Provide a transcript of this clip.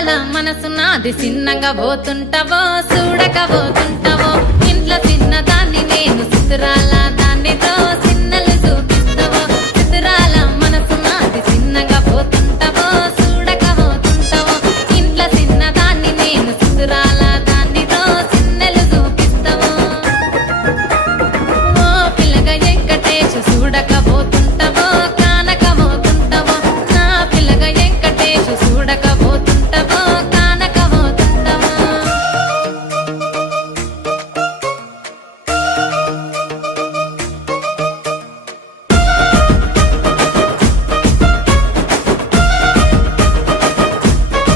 అందాల మనసు నాది చిన్నగా పోతుంటావో చూడక పోతుంటావో ఇంట్లో చిన్న దాన్ని నేను సుతురాల దాన్ని